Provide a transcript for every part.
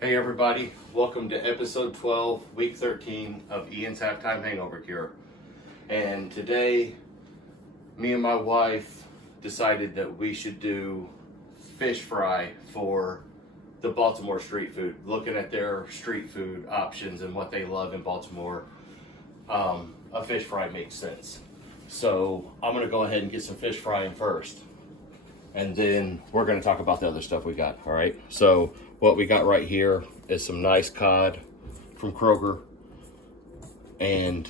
Hey everybody, welcome to episode 12, week 13 of Ian's Halftime Hangover Cure. And today, me and my wife decided that we should do fish fry for the Baltimore street food. Looking at their street food options and what they love in Baltimore, a fish fry makes sense. So I'm gonna go ahead and get some fish frying first. And then we're gonna talk about the other stuff we got, all right? So what we got right here is some nice cod from Kroger. And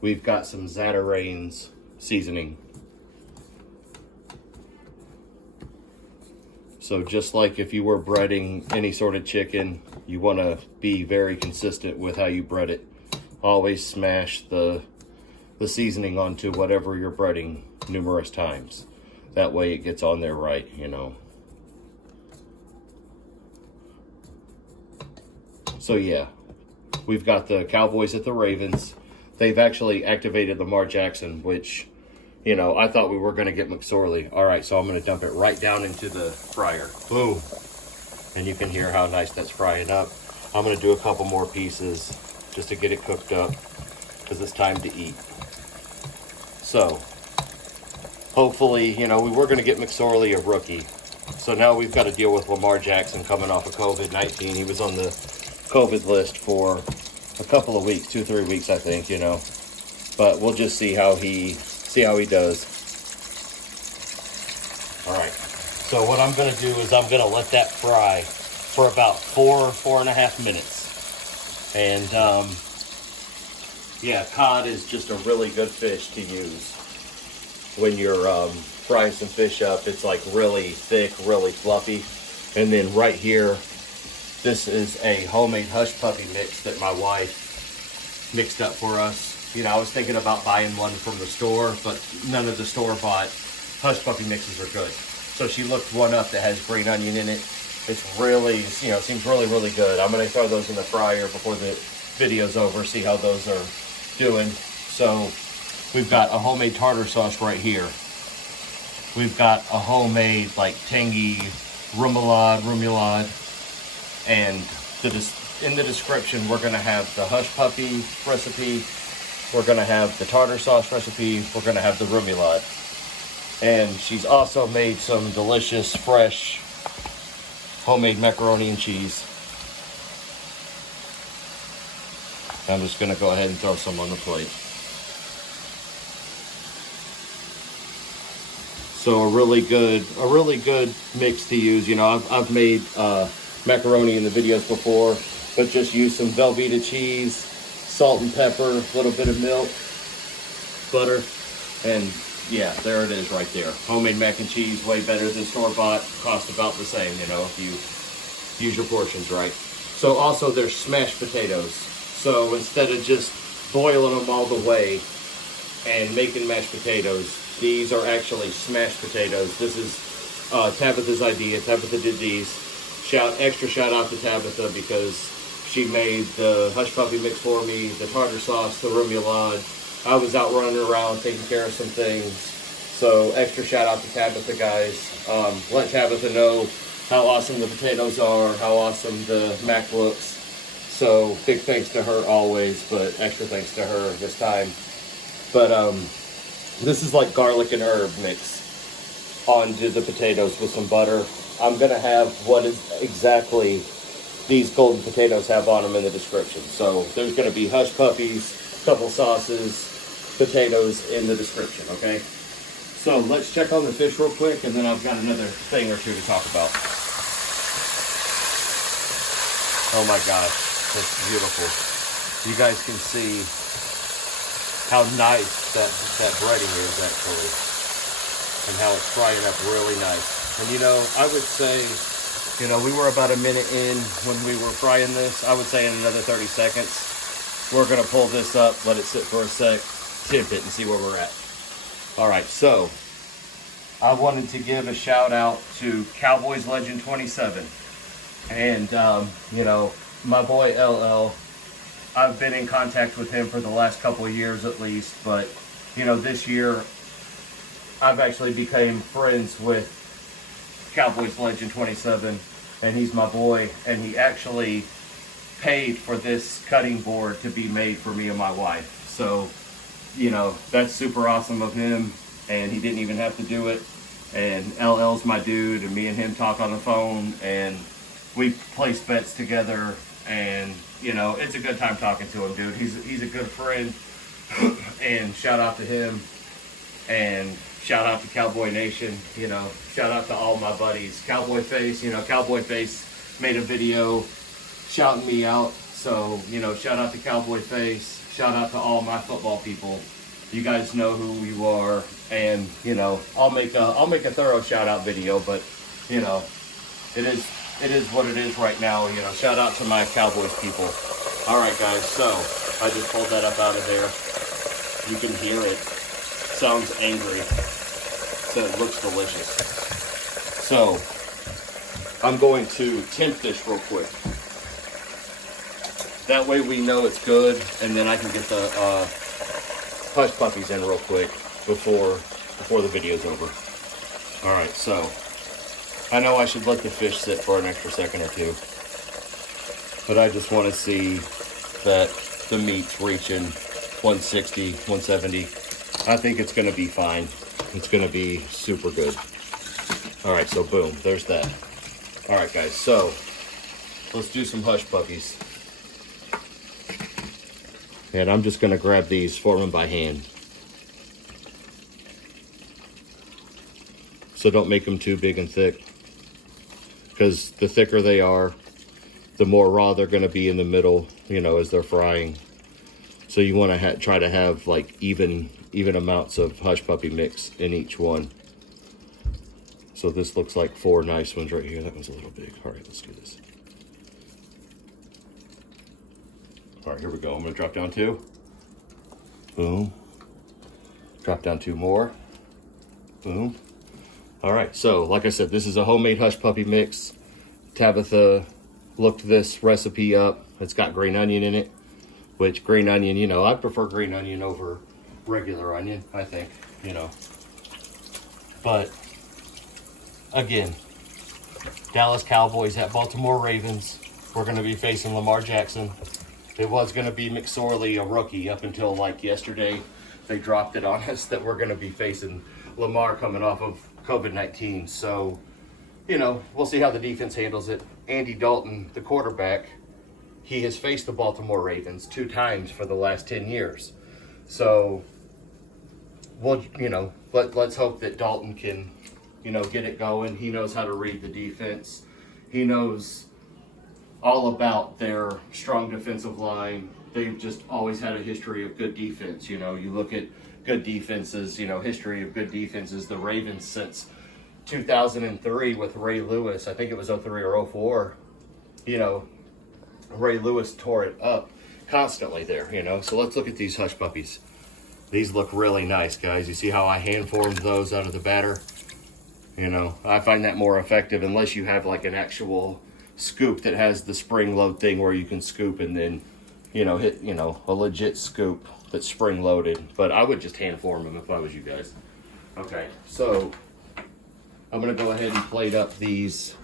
we've got some Zatarain's seasoning. So just like if you were breading any sort of chicken, you wanna be very consistent with how you bread it. Always smash the seasoning onto whatever you're breading numerous times. That way it gets on there right, you know. So yeah, we've got the Cowboys at the Ravens. They've actually activated Lamar Jackson, which, you know, I thought we were going to get McSorley. All right, so I'm going to dump it right down into the fryer. Boom. And you can hear how nice that's frying up. I'm going to do a couple more pieces just to get it cooked up because it's time to eat. So hopefully, you know, we were going to get McSorley, a rookie. So now we've got to deal with Lamar Jackson coming off of COVID-19. He was on the COVID list for a couple of weeks, 2-3 weeks, I think, you know. But we'll just see how he does. All right. So what I'm going to do is I'm going to let that fry for about 4.5 minutes. And yeah, cod is just a really good fish to use when you're frying some fish up. It's like really thick, really fluffy. And then right here, this is a homemade hush puppy mix that my wife mixed up for us. You know, I was thinking about buying one from the store, but none of the store-bought hush puppy mixes are good. So she looked one up that has green onion in it. It's really, you know, seems really, really good. I'm going to throw those in the fryer before the video's over, see how those are doing. So we've got a homemade tartar sauce right here. We've got a homemade, like, tangy remoulade. And in the description, we're going to have the hush puppy recipe. We're going to have the tartar sauce recipe. We're going to have the remoulade. And she's also made some delicious, fresh, homemade macaroni and cheese. I'm just going to go ahead and throw some on the plate. So a really good mix to use. You know, I've made macaroni in the videos before, but just use some Velveeta cheese, salt and pepper, a little bit of milk, butter, and yeah, there it is right there. Homemade mac and cheese, way better than store-bought, cost about the same, you know, if you use your portions right. So also there's smashed potatoes. So instead of just boiling them all the way and making mashed potatoes, these are actually smashed potatoes. This is Tabitha's idea. Tabitha did these. Extra shout out to Tabitha because she made the hush puppy mix for me, the tartar sauce, the remoulade. I was out running around taking care of some things. So extra shout out to Tabitha, guys. Let Tabitha know how awesome the potatoes are, how awesome the mac looks. So big thanks to her always, but extra thanks to her this time. But this is like garlic and herb mix onto the potatoes with some butter. I'm going to have what is exactly these golden potatoes have on them in the description. So there's going to be hush puppies, couple sauces, potatoes in the description, okay? So let's check on the fish real quick, and then I've got another thing or two to talk about. Oh my gosh, that's beautiful. You guys can see how nice that breading is actually, and how it's frying up really nice. And you know, I would say, you know, we were about a minute in when we were frying this. I would say in another 30 seconds, we're going to pull this up, let it sit for a sec, tip it, and see where we're at. All right, so I wanted to give a shout out to Cowboys Legend 27. And, you know, my boy LL, I've been in contact with him for the last couple of years at least. But, you know, this year, I've actually became friends with Cowboys Legend 27. and he's my boy, and he actually paid for this cutting board to be made for me and my wife. So, you know, that's super awesome of him, and he didn't even have to do it. And LL's my dude, and me and him talk on the phone, and we place bets together, and you know, it's a good time talking to him, dude. He's a good friend, and shout out to him, and shout out to Cowboy Nation, you know, shout out to all my buddies. Cowboy Face, you know, Cowboy Face made a video shouting me out, so, you know, shout out to Cowboy Face, shout out to all my football people. You guys know who you are, and, you know, I'll make a thorough shout out video, but, you know, it is what it is right now, you know. Shout out to my Cowboys people. All right, guys, so I just pulled that up out of there. You can hear it. Sounds angry. So it looks delicious. So I'm going to temp this real quick. That way we know it's good, and then I can get the Hushpuppies in real quick before the video's over. All right, so I know I should let the fish sit for an extra second or two, but I just want to see that the meat's reaching 160, 170. I think it's going to be fine. It's going to be super good. All right, so boom, there's that. All right, guys, so let's do some Hushpuppies. And I'm just going to grab these, form them by hand. So don't make them too big and thick, because the thicker they are, the more raw they're going to be in the middle, you know, as they're frying. So you want to try to have like even amounts of Hushpuppi mix in each one. So this looks like 4 nice ones right here. That one's a little big. All right, let's do this. All right, here we go. I'm going to drop down 2. Boom. Drop down 2 more. Boom. All right, so like I said, this is a homemade Hushpuppi mix. Tabitha looked this recipe up. It's got green onion in it, which green onion, you know, I prefer green onion over regular onion, I think, you know. But again, Dallas Cowboys at Baltimore Ravens. We're going to be facing Lamar Jackson. It was going to be McSorley, a rookie, up until like yesterday. They dropped it on us that we're going to be facing Lamar coming off of COVID-19. So, you know, we'll see how the defense handles it. Andy Dalton, the quarterback, he has faced the Baltimore Ravens 2 times for the last 10 years. So, well, you know, let's hope that Dalton can, you know, get it going. He knows how to read the defense. He knows all about their strong defensive line. They've just always had a history of good defense. You know, you look at good defenses, you know, history of good defenses. The Ravens since 2003 with Ray Lewis, I think it was 03 or 04, you know, Ray Lewis tore it up constantly there, you know. So let's look at these Hushpuppies. These look really nice, guys. You see how I hand formed those out of the batter? You know, I find that more effective unless you have like an actual scoop that has the spring load thing where you can scoop and then, you know, hit, you know, a legit scoop that's spring loaded. But I would just hand form them if I was you guys. Okay, so I'm gonna go ahead and plate up these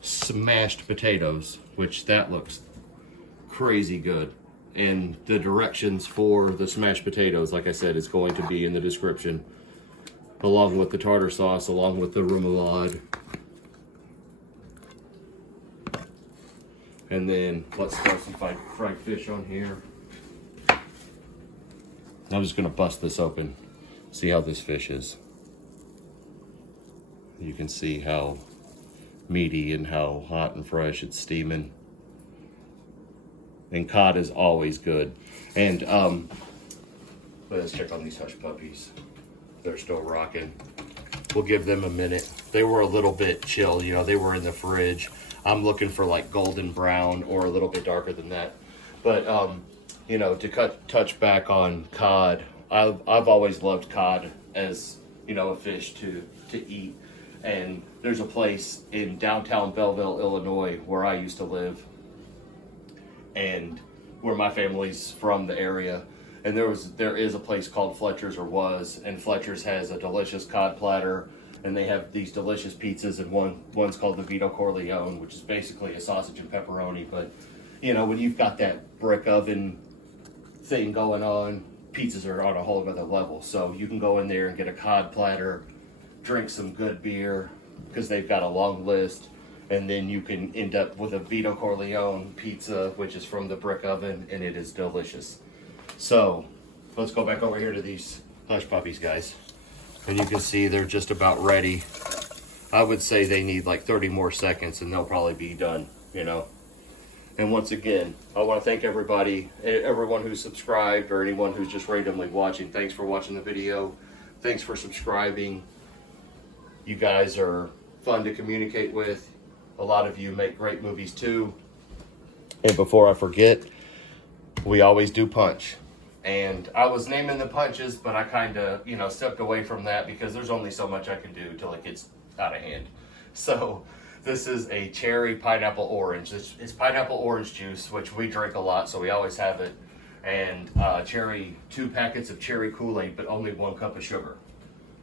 smashed potatoes, which that looks crazy good. And the directions for the smashed potatoes, like I said, is going to be in the description, along with the tartar sauce, along with the remoulade. And then let's throw some fried fish on here. I'm just gonna bust this open, see how this fish is. You can see how meaty and how hot and fresh it's steaming. And cod is always good. And let's check on these Hushpuppies. They're still rocking. We'll give them a minute. They were a little bit chill, you know, they were in the fridge. I'm looking for like golden brown or a little bit darker than that. But, you know, to touch back on cod, I've always loved cod as, you know, a fish to eat. And there's a place in downtown Belleville, Illinois, where I used to live, and where my family's from, the area. And there is a place called Fletcher's, or was, and Fletcher's has a delicious cod platter And they have these delicious pizzas, and one's called the Vito Corleone, which is basically a sausage and pepperoni. But you know, when you've got that brick oven thing going on, pizzas are on a whole other level. So you can go in there and get a cod platter, drink some good beer, because they've got a long list, and then you can end up with a Vito Corleone pizza, which is from the brick oven, and it is delicious. So let's go back over here to these Hushpuppies, guys. And you can see they're just about ready. I would say they need like 30 more seconds and they'll probably be done, you know. And once again, I want to thank everybody, everyone who's subscribed or anyone who's just randomly watching. Thanks for watching the video. Thanks for subscribing. You guys are fun to communicate with. A lot of you make great movies too. And before I forget, we always do punch. And I was naming the punches, but I kind of, you know, stepped away from that because there's only so much I can do till it gets out of hand. So this is a cherry pineapple orange. It's pineapple orange juice, which we drink a lot, so we always have it. And 2 packets of cherry Kool-Aid, but only 1 cup of sugar.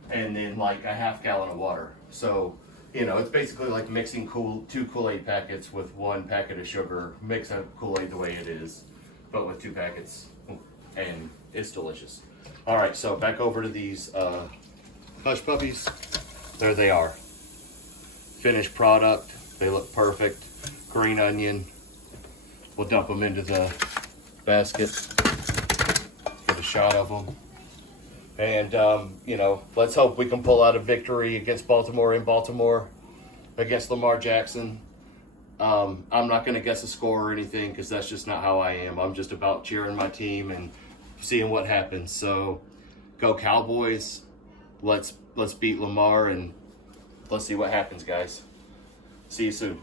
And then like a ½ gallon of water. So, you know, it's basically like mixing 2 Kool-Aid packets with 1 packet of sugar. Mix up Kool-Aid the way it is, but with 2 packets. And it's delicious. All right, so back over to these Hushpuppies. There they are. Finished product. They look perfect. Green onion. We'll dump them into the basket. Get a shot of them. And, you know, let's hope we can pull out a victory against Baltimore in Baltimore, against Lamar Jackson. I'm not going to guess a score or anything because that's just not how I am. I'm just about cheering my team and seeing what happens. So go Cowboys. Let's beat Lamar and let's see what happens, guys. See you soon.